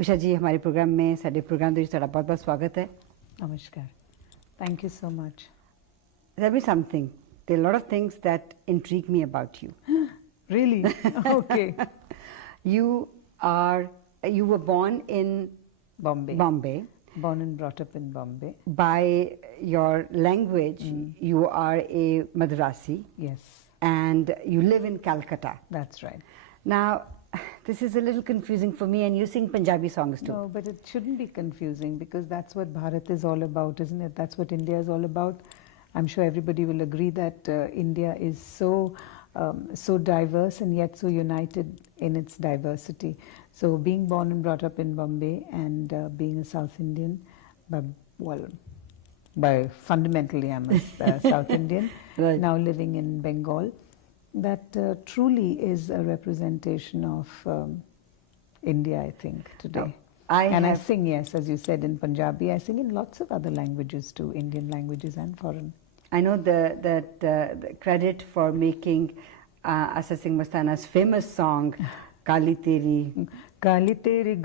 उषा जी हमारे प्रोग्राम में साडे प्रोग्राम ਦੇ ਵਿੱਚ ਤੁਹਾਡਾ ਬਹੁਤ-ਬਹੁਤ ਸਵਾਗਤ ਹੈ. Namaskar. Thank you so much. Tell me something. There are a lot of things that intrigue me about you. Really? Okay. You were born in Bombay. Born and brought up in Bombay. By your language, you are a Madrasi. Yes. And you live in Calcutta. That's right. Now, this is a little confusing for me, and you sing Punjabi songs too. No, but it shouldn't be confusing because that's what Bharat is all about, isn't it? That's what India is all about. I'm sure everybody will agree that India is so diverse and yet so united in its diversity. So being born and brought up in Bombay and being a South Indian, fundamentally I'm a South Indian, right. Now living in Bengal, that truly is a representation of India, I think, today. I sing, yes, as you said, in Punjabi. I sing in lots of other languages too, Indian languages and foreign. I know the credit for making Asa Singh Mastana's famous song, Kali Teri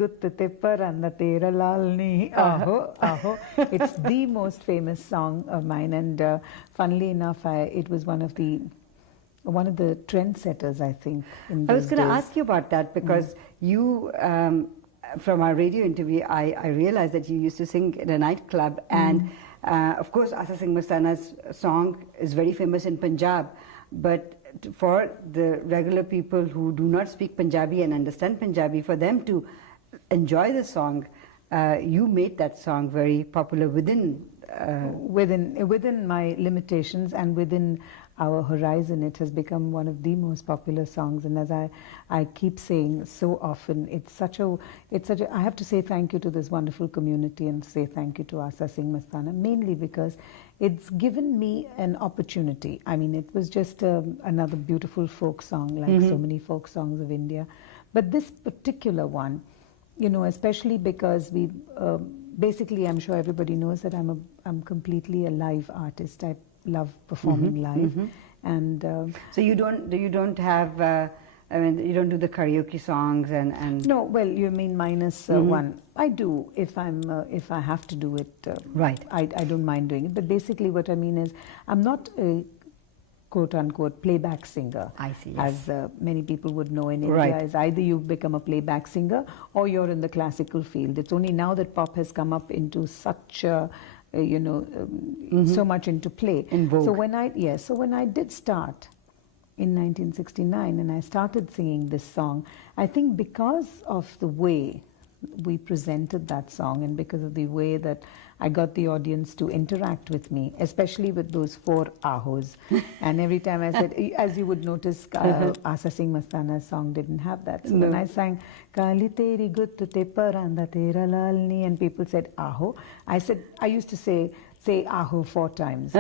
Gut Te Paranda Tera Lalni. Aho. It's the most famous song of mine, and funnily enough, it was one of the trendsetters, I think. I was going to ask you about that because you, from our radio interview, I realized that you used to sing in a nightclub, and of course, Asa Singh Mastana's song is very famous in Punjab, but for the regular people who do not speak Punjabi and understand Punjabi, for them to enjoy the song, you made that song very popular within my limitations and within our horizon. It has become one of the most popular songs, and as I keep saying so often, I have to say thank you to this wonderful community and say thank you to Asa Singh Mastana, mainly because it's given me an opportunity. I mean, it was just another beautiful folk song, like so many folk songs of India, but this particular one, especially because we basically, I'm sure everybody knows that I'm completely a live artist. I love performing live, and so you don't have you don't do the karaoke songs and no. Well, you mean minus one? I do if I have to do it. Right. I don't mind doing it, but basically what I mean is I'm not a quote-unquote playback singer. I see, yes. As many people would know in India, right. is either you become a playback singer or you're in the classical field. It's only now that pop has come up into such so much into play. In vogue. So when I did start in 1969 and I started singing this song, I think because of the way we presented that song and because of the way that I got the audience to interact with me, especially with those 4 ahos. And every time I said, as you would notice, Asa Singh Mastana's song didn't have that. So when I sang, Kali Teri Gut Te Paranda Tera Lalni, and people said aho, I used to say aho 4 times.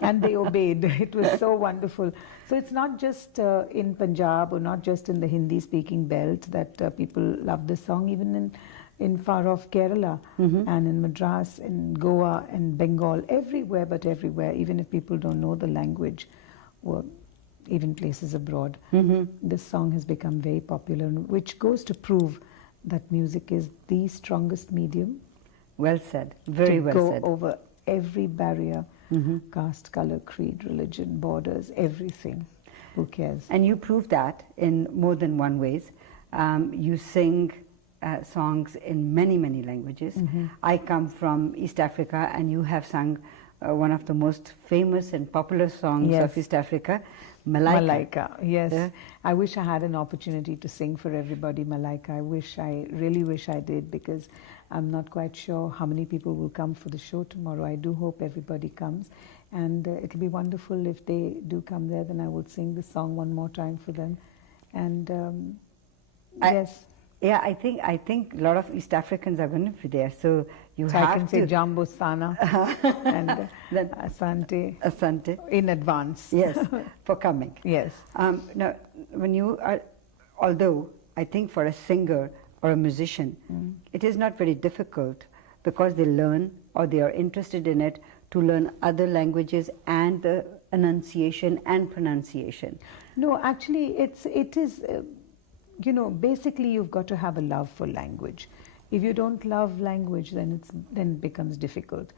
And they obeyed. It was so wonderful. So it's not just in Punjab or not just in the Hindi-speaking belt that people love this song, even in far-off Kerala and in Madras, in Goa and Bengal, everywhere but everywhere, even if people don't know the language or even places abroad. This song has become very popular, which goes to prove that music is the strongest medium. Well said. Very well said. To go over every barrier, caste, color, creed, religion, borders, everything. Who cares? And you prove that in more than one ways. You sing songs in many, many languages. I come from East Africa, and you have sung one of the most famous and popular songs of East Africa, Malaika. Yes. Yeah. I wish I had an opportunity to sing for everybody Malaika. I really wish I did, because I'm not quite sure how many people will come for the show tomorrow. I do hope everybody comes, and it'll be wonderful if they do come there. Then I would sing the song one more time for them. And yes. Yeah, I think a lot of East Africans are going to be there. So I can say Jambo Sana and Asante in advance. Yes, for coming. Yes. Now, when you are, although I think for a singer or a musician, it is not very difficult, because they learn or they are interested in it, to learn other languages and the enunciation and pronunciation. No, actually, it is. Basically you've got to have a love for language. If you don't love language, then it becomes difficult.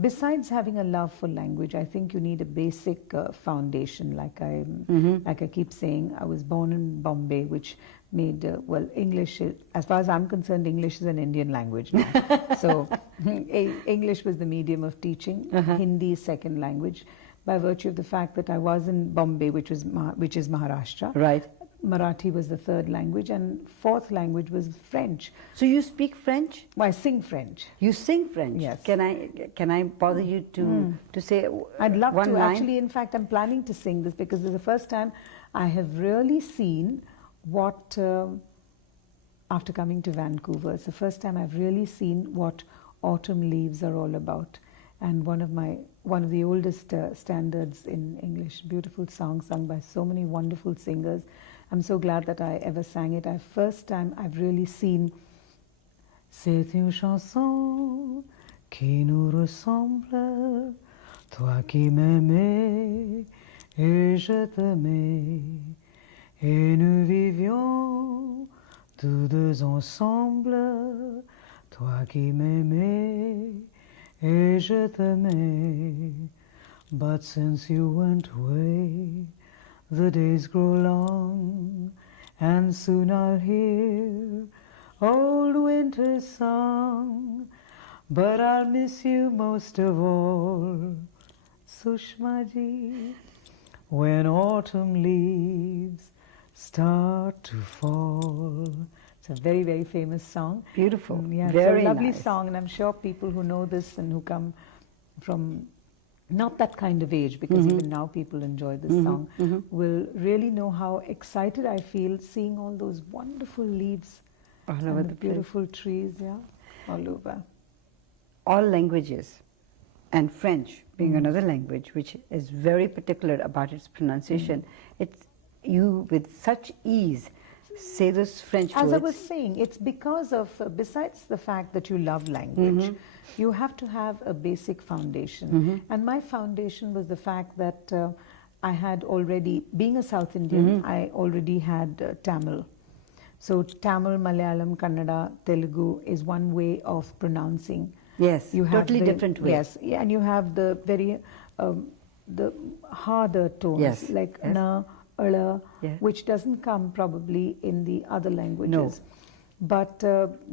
Besides having a love for language, I think you need a basic foundation. Like I keep saying, I was born in Bombay, which made English. As far as I'm concerned, English is an Indian language now. So English was the medium of teaching. Hindi is second language, by virtue of the fact that I was in Bombay, which is Maharashtra. Right. Marathi was the third language, and fourth language was French. So you speak French? Well, I sing French. You sing French? Yes. Can I bother you to say I'd love one to. line? Actually, in fact, I'm planning to sing this because this is the first time I have really seen what, after coming to Vancouver, it's the first time I've really seen what autumn leaves are all about. And one of the oldest standards in English, beautiful song sung by so many wonderful singers. I'm so glad that I ever sang it. First time I've really seen. C'est une chanson qui nous ressemble, toi qui m'aimais et je t'aimais, et nous vivions tous deux ensemble, toi qui m'aimais et je t'aimais, but since you went away, the days grow long, and soon I'll hear old winter's song, but I'll miss you most of all, Sushma ji, when autumn leaves start to fall. It's a very, very famous song. Beautiful. Yeah, very it's a lovely nice song, and I'm sure people who know this and who come from not that kind of age, because even now people enjoy this song, will really know how excited I feel seeing all those wonderful leaves all and over the the beautiful trees, all over. All languages, and French being another language which is very particular about its pronunciation, you with such ease say those French words. As I was saying, it's because of, besides the fact that you love language, you have to have a basic foundation. And my foundation was the fact that I had already, being a South Indian, I already had Tamil. So Tamil, Malayalam, Kannada, Telugu is one way of pronouncing. Yes, You have totally different way. Yes, yeah, and you have the very, the harder tones, like na, ala, which doesn't come probably in the other languages. No. But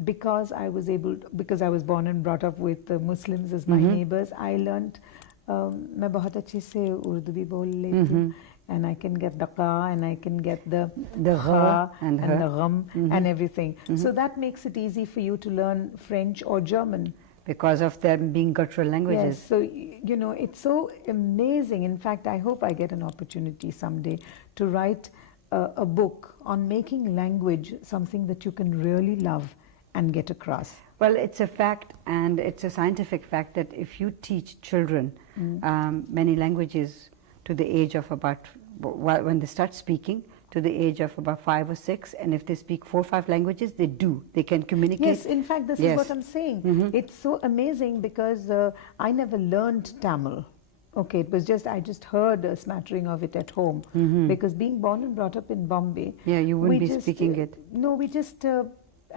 because I was born and brought up with Muslims as my neighbors, I learned मैं बहुत अच्छे से उर्दू भी बोल लेती हूँ, and I can get the ka, and I can get the ha and the gham and everything. So that makes it easy for you to learn French or German. Because of them being guttural languages. Yes, so you know, it's so amazing. In fact, I hope I get an opportunity someday to write a book on making language something that you can really love and get across. Well, it's a fact, and it's a scientific fact, that if you teach children many languages to the age of about, when they start speaking, to the age of about 5 or 6, and if they speak 4 or 5 languages, they can communicate. Yes, in fact, this is what I'm saying. It's so amazing because I never learned Tamil. Okay, it was just, I just heard a smattering of it at home, because being born and brought up in Bombay. Yeah, you wouldn't be speaking it. No, we just,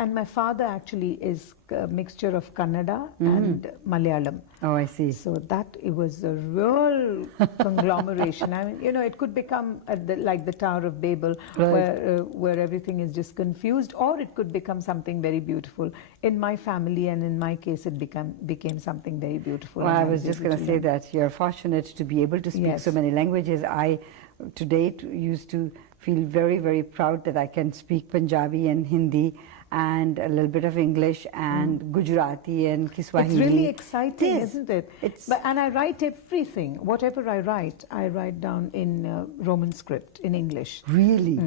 and my father actually is a mixture of Kannada and Malayalam. Oh, I see. So it was a real conglomeration. I mean, you know, it could become like the Tower of Babel, where everything is just confused, or it could become something very beautiful. In my family, and in my case, it became something very beautiful. Well, I was just going to say that you're fortunate to be able to speak so many languages. I, to date, used to feel very, very proud that I can speak Punjabi and Hindi, and a little bit of English and Gujarati and Kiswahili. It's really exciting, isn't it? And I write everything. Whatever I write down in Roman script, in English. Really?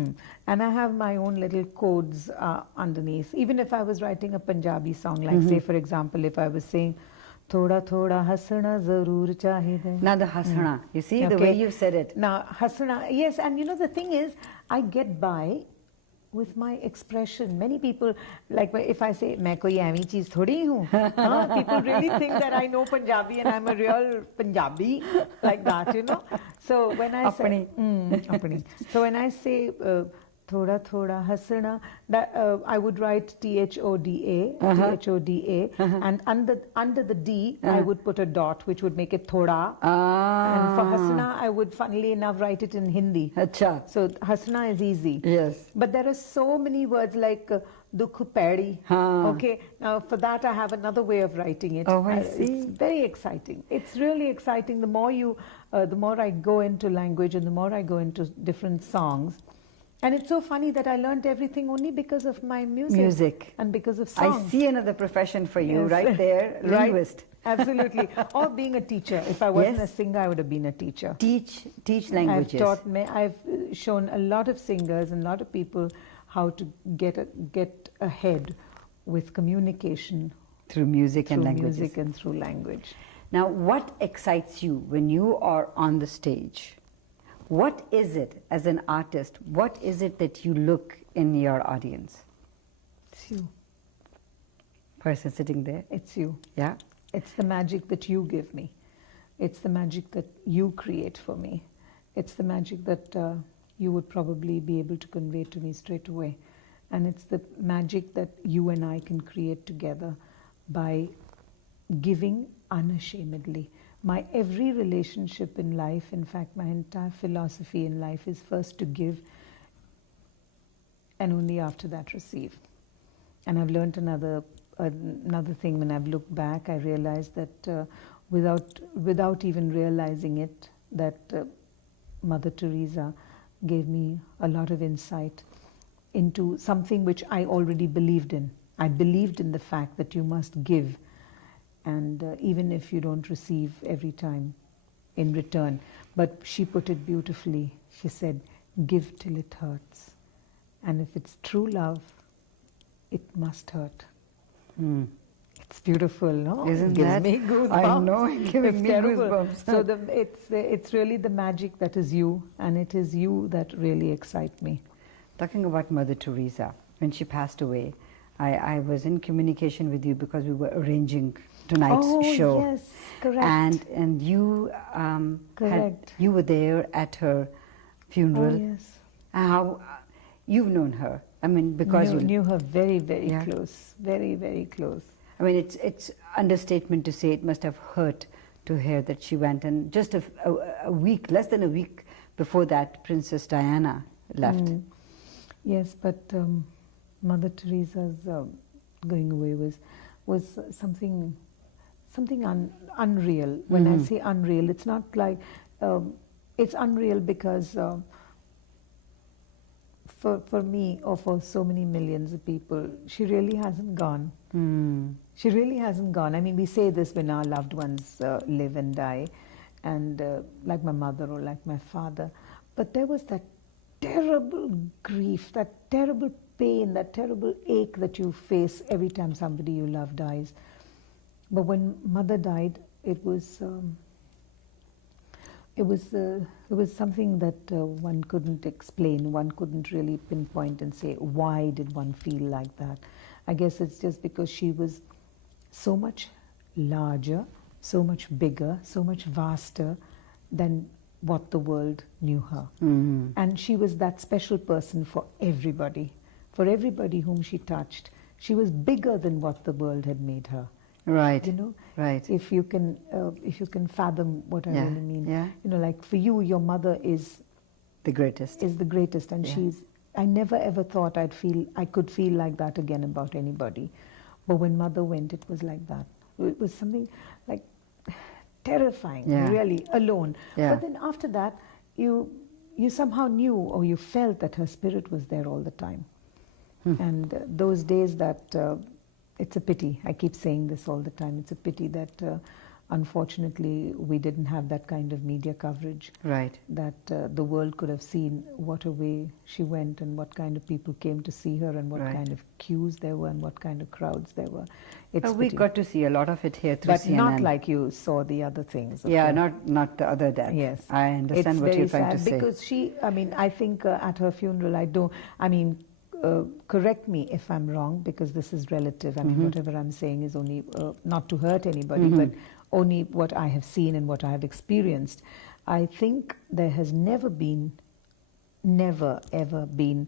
And I have my own little codes underneath. Even if I was writing a Punjabi song, like say, for example, if I was saying, Thoda thoda hasna zarur chahide. Now the hasna, you see the way you said it. Now hasna, yes, and you know the thing is, I get by with my expression. Many people, like if I say, "Main koi avi cheez thodi hu," people really think that I know Punjabi and I'm a real Punjabi, like that, you know. So when I say, so when I say, thoda thoda hasna. That I would write Thoda, Thoda, and under the D I would put a dot, which would make it thoda. And for hasna, I would, funnily enough, write it in Hindi. Acha. So hasna is easy. Yes. But there are so many words like dukh pedi. Okay. Now for that I have another way of writing it. Oh, I see. It's very exciting. It's really exciting. The more I go into language and the more I go into different songs. And it's so funny that I learned everything only because of my music. And because of songs. I see another profession for you right there, linguist. Right. Absolutely. Or being a teacher. If I wasn't a singer, I would have been a teacher. Teach languages. I've shown a lot of singers and a lot of people how to get ahead with communication through music and languages. Through music and through language. Now, what excites you when you are on the stage? What is it, as an artist, what is it that you look in your audience? It's you. Person sitting there? It's you. Yeah? It's the magic that you give me. It's the magic that you create for me. It's the magic that you would probably be able to convey to me straight away. And it's the magic that you and I can create together by giving unashamedly. My every relationship in life, in fact, my entire philosophy in life is first to give and only after that receive. And I've learned another thing when I've looked back. I realized that without even realizing it, that Mother Teresa gave me a lot of insight into something which I already believed in. I believed in the fact that you must give, and even if you don't receive every time in return. But she put it beautifully. She said, give till it hurts. And if it's true love, it must hurt. It's beautiful, no? Isn't it that? Gives me goosebumps. I know, it gives me goosebumps. So it's really the magic that is you, and it is you that really excite me. Talking about Mother Teresa, when she passed away, I was in communication with you because we were arranging tonight's show. Oh, yes, correct. And you correct. You were there at her funeral. Oh, yes. How you've known her? I mean, because you knew her very, very close, very, very close. I mean, it's understatement to say it must have hurt to hear that she went, and just a week, less than a week before that, Princess Diana left. Yes, but Mother Teresa's going away was something unreal. When I say unreal, it's not like it's unreal because for me or for so many millions of people, she really hasn't gone. She really hasn't gone. I mean, we say this when our loved ones live and die, and like my mother or like my father, but there was that terrible grief, that terrible pain, that terrible ache that you face every time somebody you love dies. But when Mother died, it was something that one couldn't explain. One couldn't really pinpoint and say, why did one feel like that? I guess it's just because she was so much larger, so much bigger, so much vaster than what the world knew her. And she was that special person for everybody whom she touched. She was bigger than what the world had made her. Right. You know, right. If you can fathom what I really mean. Yeah. You know, like for you, your mother is the greatest. Is the greatest, and I never ever thought I could feel like that again about anybody. But when Mother went, it was like that. It was something like terrifying, really, alone. Yeah. But then after that, you somehow knew, or you felt that her spirit was there all the time. And those days that, it's a pity, I keep saying this all the time, it's a pity that unfortunately we didn't have that kind of media coverage. Right. That the world could have seen what a way she went and what kind of people came to see her and what kind of queues there were and what kind of crowds there were. We got to see a lot of it here through CNN. But not like you saw the other things. Okay? Yeah, not the other death. Yes. I understand what you're trying to say. Because she, I mean, I think at her funeral, correct me if I'm wrong, because this is relative. I mean, whatever I'm saying is only not to hurt anybody, but only what I have seen and what I have experienced. I think there has never ever been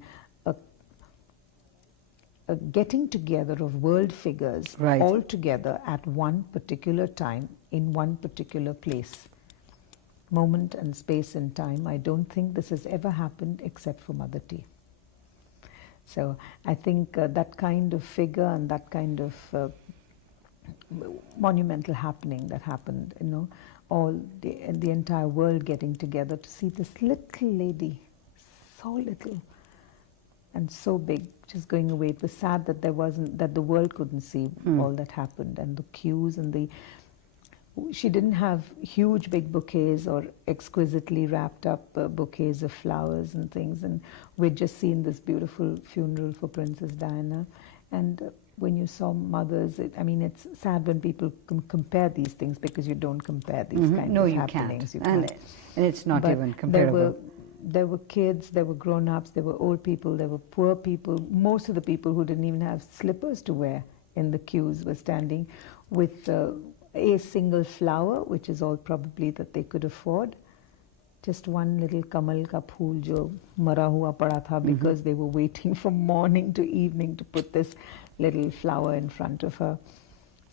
a getting together of world figures all together at one particular time in one particular place. Moment and space and time. I don't think this has ever happened except for Mother T. So I think that kind of figure and that kind of monumental happening that happened, you know, all the entire world getting together to see this little lady, so little and so big, just going away. It was sad that that the world couldn't see all that happened, and the queues and she didn't have huge big bouquets or exquisitely wrapped up bouquets of flowers and things, and we'd just seen this beautiful funeral for Princess Diana. And when you saw mothers, I mean, it's sad when people compare these things, because you don't compare these kinds of happenings. You can't. And it's not even comparable. There were kids, there were grown-ups, there were old people, there were poor people. Most of the people who didn't even have slippers to wear in the queues were standing with a single flower, which is all probably that they could afford. Just one little kamal ka phool jo mara hua pada tha, because they were waiting from morning to evening to put this little flower in front of her.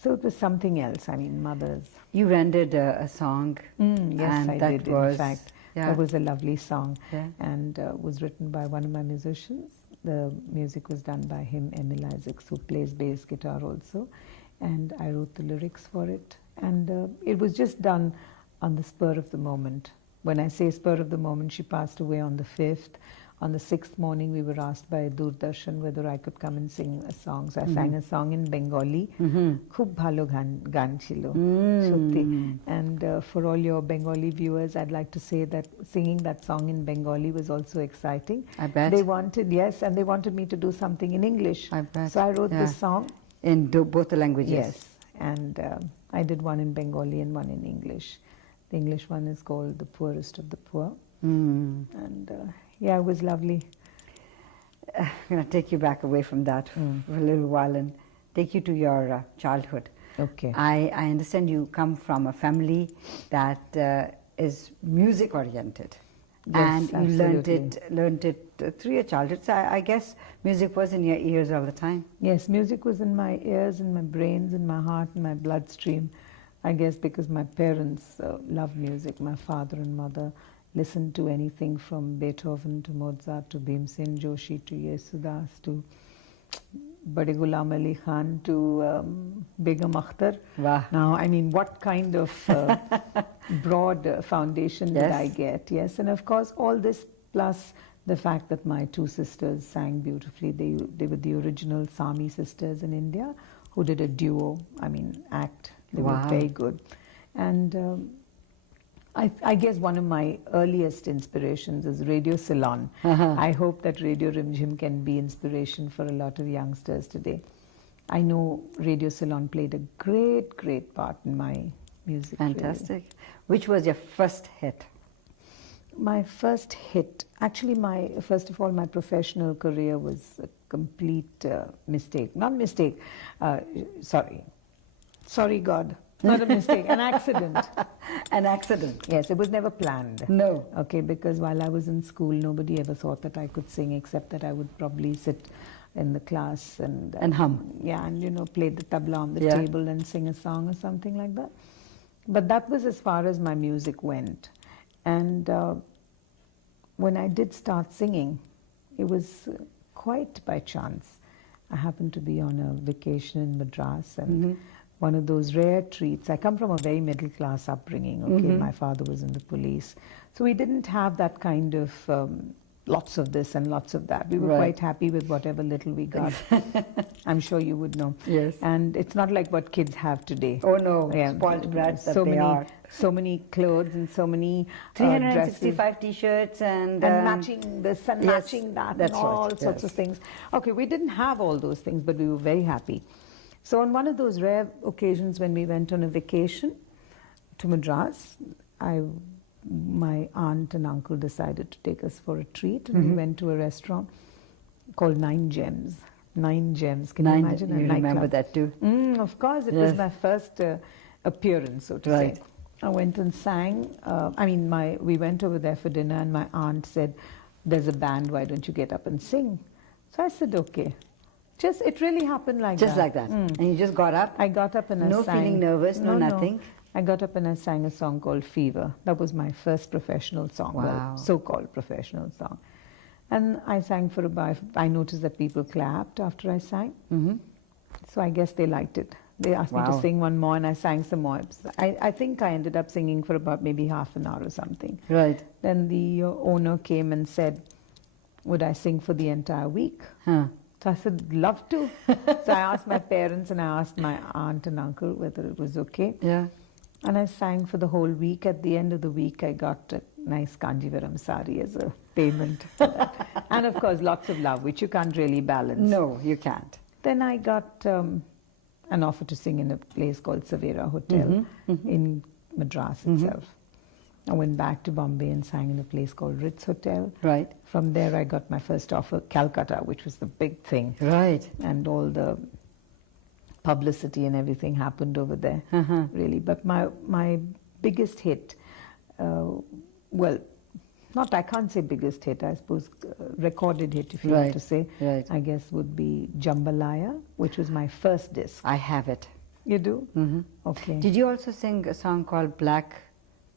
So it was something else. I mean, mothers. You rendered a song. Yes, I did, in fact. Yeah. That was a lovely song, and was written by one of my musicians. The music was done by him, Emil Isaacs, who plays bass guitar also. And I wrote the lyrics for it. And it was just done on the spur of the moment. When I say spur of the moment, she passed away on the 5th. On the 6th morning, we were asked by Doordarshan whether I could come and sing a song. So I sang a song in Bengali. Khub bhalo gan chilo. And for all your Bengali viewers, I'd like to say that singing that song in Bengali was also exciting. I bet. They wanted, and they wanted me to do something in English. I bet. So I wrote this song. In both the languages? Yes. And I did one in Bengali and one in English. The English one is called The Poorest of the Poor. And yeah, it was lovely. I'm going to take you back away from that for a little while and take you to your childhood. Okay. I understand you come from a family that is music oriented. Yes, and you learned it through your childhood. So I guess music was in your ears all the time. Yes, music was in my ears, in my brains, in my heart, in my bloodstream. I guess because my parents loved music. My father and mother listened to anything from Beethoven to Mozart to Bhimsen Joshi to Yesudas to Bade Ghulam Ali Khan to Begum Akhtar. Wow. Now, I mean, what kind of broad foundation did I get? Yes, and of course, all this plus the fact that my two sisters sang beautifully. They were the original Sami sisters in India who did a duo, act. They were very good. And I guess one of my earliest inspirations is Radio Ceylon. I hope that Radio Rimjhim can be inspiration for a lot of youngsters today. I know Radio Ceylon played a great, great part in my music. Fantastic. Really. Which was your first hit? My first hit, actually first of all, my professional career was a complete mistake. Not mistake, sorry God. Not a mistake, an accident. An accident? Yes, it was never planned. No. Okay, because while I was in school, nobody ever thought that I could sing, except that I would probably sit in the class and hum. Yeah, and play the tabla on the table and sing a song or something like that. But that was as far as my music went. And when I did start singing, it was quite by chance. I happened to be on a vacation in Madras, and one of those rare treats. I come from a very middle class upbringing. Okay, my father was in the police, so we didn't have that kind of lots of this and lots of that. We were quite happy with whatever little we got. I'm sure you would know. Yes. And it's not like what kids have today. Oh no, spoiled brats that they are. So many clothes and so many 365 t-shirts and matching this and matching that and all sorts of things. Okay, we didn't have all those things, but we were very happy. So on one of those rare occasions when we went on a vacation to Madras, my aunt and uncle decided to take us for a treat, and we went to a restaurant called Nine Gems. Nine Gems, can you imagine? You remember that too? Of course, it was my first appearance, so to say. I went and sang. We went over there for dinner, and my aunt said, "There's a band, why don't you get up and sing?" So I said, okay. Just, it really happened like Just that. like that. And you just got up? I got up and I No sang. feeling nervous, no nothing? I got up and I sang a song called Fever. That was my first professional song, Wow. well, so-called professional song. And I sang for about, I noticed that people clapped after I sang. So I guess they liked it. They asked me to sing one more and I sang some more. I think I ended up singing for about maybe half an hour or something. Right. Then the owner came and said, would I sing for the entire week? Huh. So I said, love to. So I asked my parents and I asked my aunt and uncle whether it was okay. Yeah. And I sang for the whole week. At the end of the week, I got a nice Kanjivaram sari as a payment for that. And of course, lots of love, which you can't really balance. No, you can't. Then I got an offer to sing in a place called Savera Hotel in Madras itself. I went back to Bombay and sang in a place called Ritz Hotel. Right. From there, I got my first offer, Calcutta, which was the big thing. Right. And all the publicity and everything happened over there, really. But my biggest hit, well, not, I can't say biggest hit, I suppose recorded hit, if you want to say, I guess would be Jambalaya, which was my first disc. I have it. You do? Okay. Did you also sing a song called Black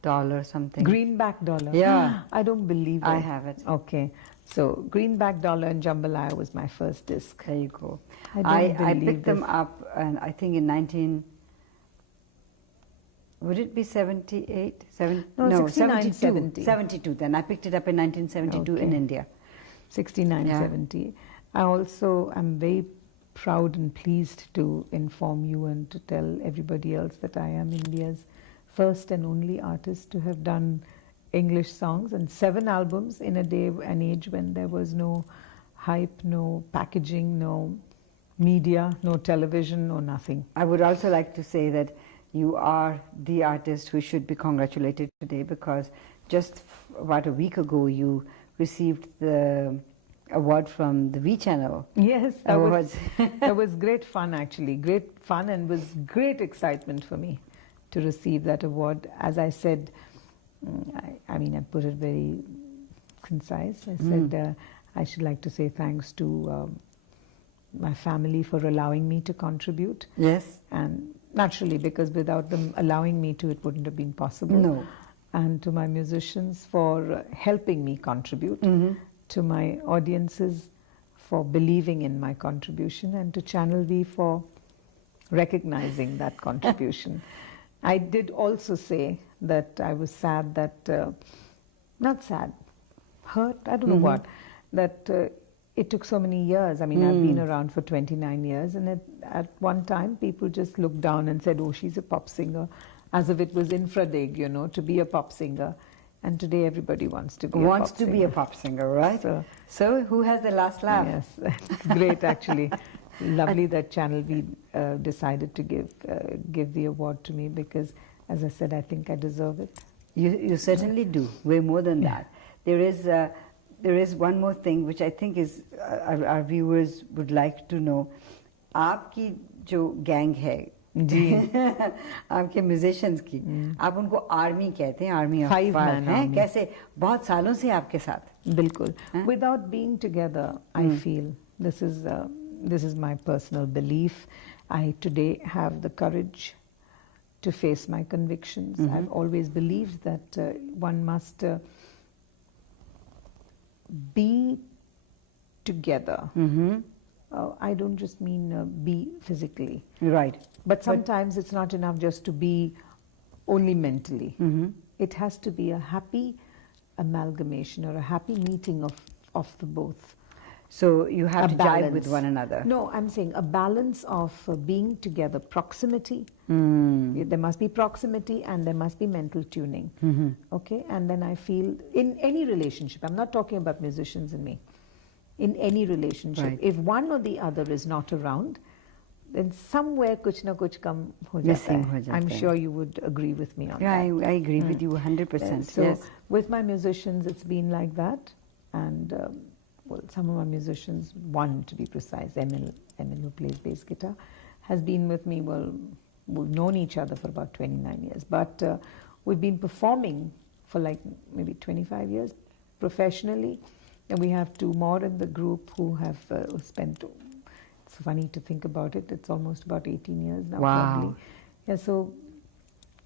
Dollar something? Greenback Dollar. Yeah. I don't believe it. I have it. Okay. So Greenback Dollar and Jambalaya was my first disc. There you go. I picked them up, and I think in would it be 78? No, 69, 70. 72 then. I picked it up in 1972 in India. 69, 70. I also am very proud and pleased to inform you and to tell everybody else that I am India's first and only artist to have done English songs and 7 albums in a day and age when there was no hype, no packaging, no media, no television, no nothing. I would also like to say that you are the artist who should be congratulated today, because just about a week ago you received the award from the V Channel. Yes, that was great fun actually, great fun, and was great excitement for me to receive that award. As I said, I mean, I put it very concise. I said I should like to say thanks to my family for allowing me to contribute. Yes. And naturally, because without them allowing me to, it wouldn't have been possible. No. And to my musicians for helping me contribute. To my audiences for believing in my contribution, and to Channel V for recognizing that contribution. I did also say that I was sad that, not sad, hurt, I don't know what, that it took so many years. I mean, I've been around for 29 years, and at one time people just looked down and said, oh, she's a pop singer, as if it was infradig, you know, to be a pop singer. And today everybody wants to be a pop singer. Be a pop singer, right? So who has the last laugh? Yes, it's great actually. Lovely that Channel V decided to give the award to me, because, as I said, I think I deserve it. You certainly do, way more than that. There is one more thing which I think is our viewers would like to know. आपकी जो gang है, आपके musicians की, आप उनको army कहते हैं, army of 5 हैं, कैसे बहुत सालों से आपके साथ? बिल्कुल. Without being together, I feel this is my personal belief. I today have the courage to face my convictions. I've always believed that one must be together. I don't just mean be physically. Right. But sometimes it's not enough just to be only mentally. It has to be a happy amalgamation or a happy meeting of the both. So you have to jive with one another. No, I'm saying a balance of being together, proximity. There must be proximity and there must be mental tuning. Okay, and then I feel in any relationship, I'm not talking about musicians and me, in any relationship, if one or the other is not around, then somewhere kuch na kuch kam ho jata hai. I'm sure you would agree with me on that. I agree with you 100%. So with my musicians, it's been like that. And well, some of my musicians, one to be precise, Emil who plays bass guitar, has been with me, well, we've known each other for about 29 years. But we've been performing for like maybe 25 years professionally. And we have 2 more in the group who have spent It's funny to think about it. It's almost about 18 years now, Wow. probably. Yeah, so,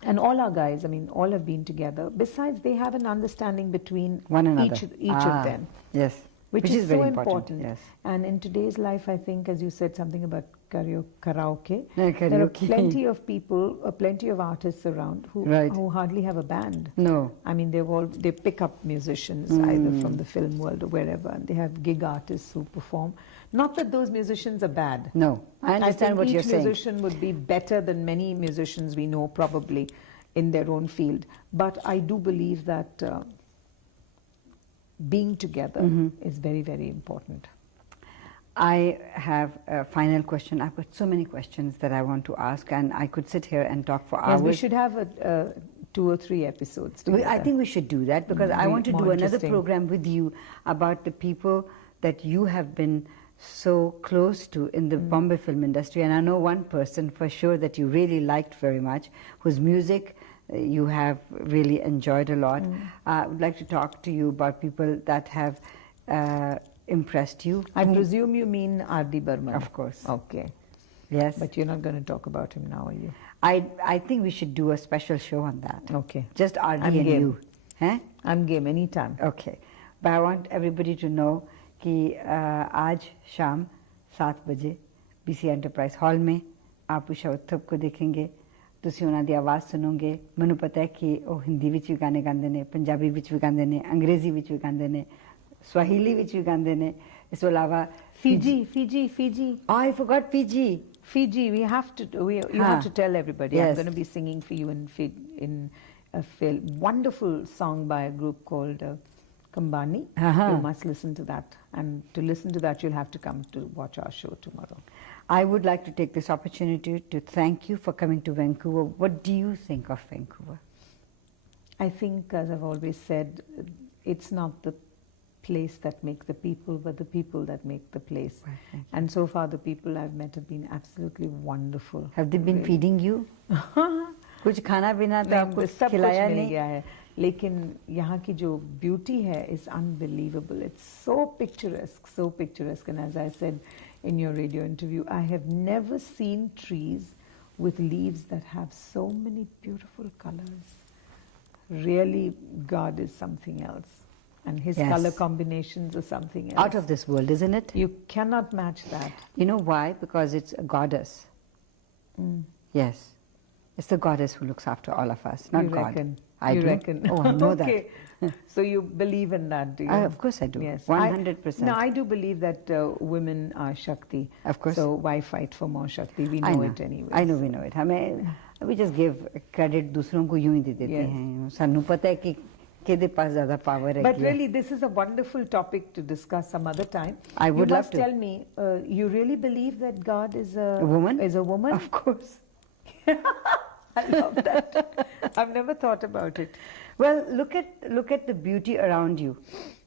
and all our guys, I mean, all have been together. Besides, they have an understanding between one another. each of them. Yes. Which is very so important. Yes. And in today's life, I think, as you said something about karaoke, Yeah, there are karaoke. plenty of people, plenty of artists around who hardly have a band. No. I mean, they pick up musicians either from the film world or wherever, and they have gig artists who perform. Not that those musicians are bad. No, I understand what you're saying. Each musician would be better than many musicians we know probably in their own field. But I do believe that being together is very, very important. I have a final question. I've got so many questions that I want to ask, and I could sit here and talk for hours. Yes, we should have 2 or 3 episodes together. I think we should do that, because I want to do another program with you about the people that you have been so close to in the Bombay film industry. And I know one person for sure that you really liked very much, whose music you have really enjoyed a lot. I would like to talk to you about people that have impressed you. I presume you mean R.D. Burman. Of course. Okay. Yes. But you're not going to talk about him now, are you? I think we should do a special show on that. Okay. Just R.D. I'm and game. you. Huh? I'm game anytime. Okay. But I want everybody to know कि आज शाम 7 बजे BC Enterprise Hall में आप उषा उत्थुप को देखेंगे, तुसी उन्हां दी आवाज़ सुनोगे। मैनू पता है कि वो हिंदी विच भी गाने गांदे ने, पंजाबी विच भी गांदे ने, अंग्रेजी विच भी गांदे ने, स्वाहिली विच भी गांदे ने। इस तो अलावा Fiji. Oh, I forgot Fiji. Fiji, we have to. You have to tell everybody. Yes. I'm going to be singing for you in a wonderful song by a group called Kambani. You must listen to that, and to listen to that, you'll have to come to watch our show tomorrow. I would like to take this opportunity to thank you for coming to Vancouver. What do you think of Vancouver? I think, as I've always said, it's not the place that make the people, but the people that make the place. Right, and so far, the people I've met have been absolutely wonderful. Have they been feeding you? कुछ खाना पीना तो आपको सब कुछ खिलाया मिल नहीं? गया है, लेकिन यहाँ की जो beauty है is unbelievable. It's so picturesque. And as I said in your radio interview, I have never seen trees with leaves that have so many beautiful colors. Really, God is something else. And his color combinations are something else. Out of this world, isn't it? You cannot match that. You know why? Because it's a goddess. Yes. It's the goddess who looks after all of us, not you God. Reckon. I you do. reckon. Oh, I know okay. So you believe in that, do you? Of course I do. Yes. 100%. No, I do believe that women are Shakti. Of course. So why fight for more Shakti? We know it anyway. I know we know it. We just give credit दूसरों को यूं ही दे देते हैं. सानू पता है कि किसके पास ज़्यादा power है. But really, this is a wonderful topic to discuss some other time. I would love to. You must tell me, you really believe that God is a woman? Is a woman? Of course. I love that. I've never thought about it. Well, look at the beauty around you,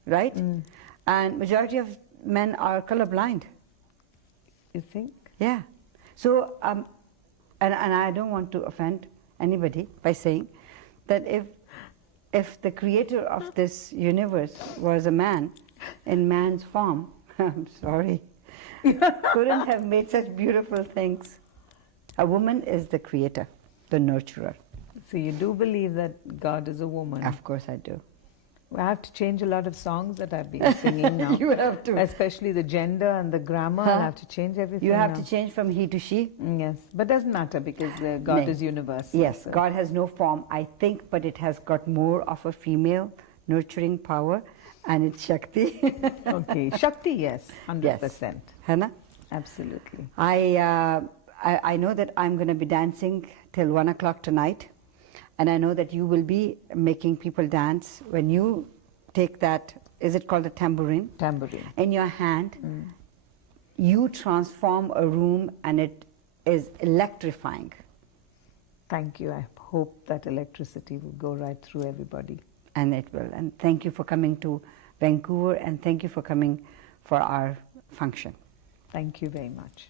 right? And majority of men are colorblind. You think? Yeah. So, and I don't want to offend anybody by saying that if the creator of this universe was a man in man's form, I'm sorry, couldn't have made such beautiful things. A woman is the creator, the nurturer. So you do believe that God is a woman? Of course I do. I have to change a lot of songs that I've been singing now. You have to. Especially the gender and the grammar. I have to change everything. You have to change from he to she? Yes. But doesn't matter because God is universal. Yes, so. God has no form, I think, but it has got more of a female nurturing power, and it's Shakti. Okay. Shakti, yes. 100%. Yes. Hana? Absolutely. I know that I'm going to be dancing till 1 o'clock tonight. And I know that you will be making people dance when you take that, is it called a tambourine? Tambourine. In your hand. You transform a room and it is electrifying. Thank you. I hope that electricity will go right through everybody. And it will. And thank you for coming to Vancouver, and thank you for coming for our function. Thank you very much.